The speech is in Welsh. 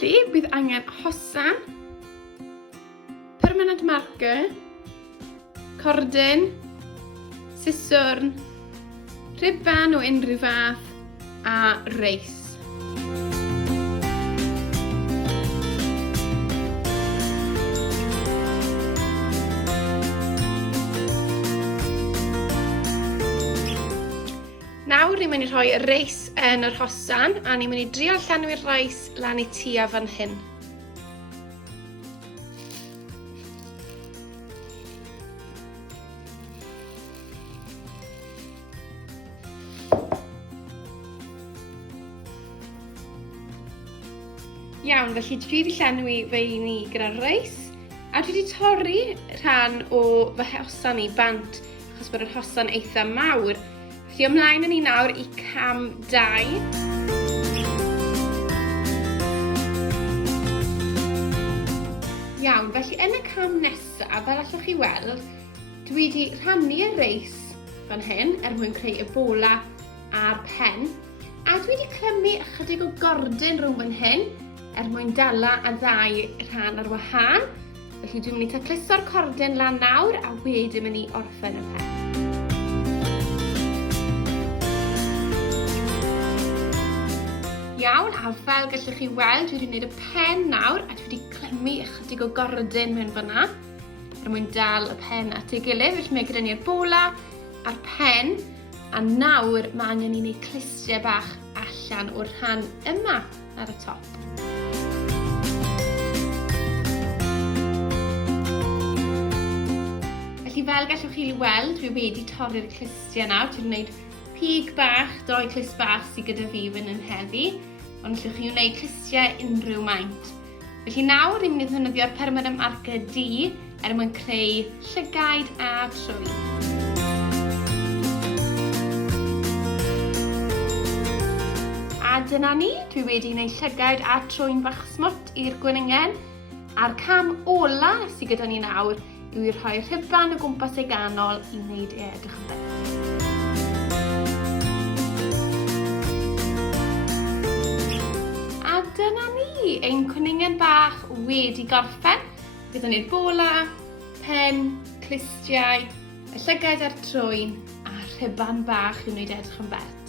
Felly, bydd angen hosan, permanent marker, cordyn, siswrn, ribban o unrhyw fath a reis. Nawr ni'n mynd i rhoi y reis yn yr hosan a ni'n mynd i drio llenwi'r reis lan i tua fan hyn. Iawn, felly dwi wedi llenwi fy un i gyda'r reis a dwi wedi torri rhan o fy hosan i bant achos bod yr hosan eitha mawr. Felly ymlaen yn ni nawr i cam 2. Iawn, felly yn y cam nesaf, fel allwch chi weld, dwi wedi rhannu'r reis fan hyn mwyn creu y bola a'r pen. A dwi wedi clymu ychydig o gordyn rhwng fan hyn mwyn dala a ddau rhan ar wahân. Felly dwi'n mynd i tacluso'r cordyn lan nawr a wedyn mynd i orffen y pen. Iawn, a fel gallwch chi weld, dwi wedi gwneud y pen nawr a dwi wedi clymu ychydig o gordyn mewn fyna mwyn dal y pen at ei gilydd. Felly mae gyda ni'r bola a'r pen a nawr mae angen i wneud clistiau bach allan o'r rhan yma ar y top. Felly fel gallwch chi weld, dwi wedi torri'r clistiau nawr. Dwi wedi gwneud pig bach, 2 clust bach sydd gyda fi fan hyn heddi, ond allwch chi wneud clistiau unrhyw maint. Felly nawr ni'n mynd i ddefnyddio'r permanent marker D mwyn creu llygaid a trwy. A dyna ni, dwi wedi gwneud llygaid a trwy'n bach smwt i'r Cwningen. A'r cam ola sydd gyda ni nawr yw i rhoi rhibban o gwmpas ei ganol i wneud ei edrych yn dda. A dyna ni, ein Cwningen bach wedi gorffen. Gyda ni'r bola, pen, clistiau, y llygaid a'r trwyn a rhibban bach i wneud edrych yn bell.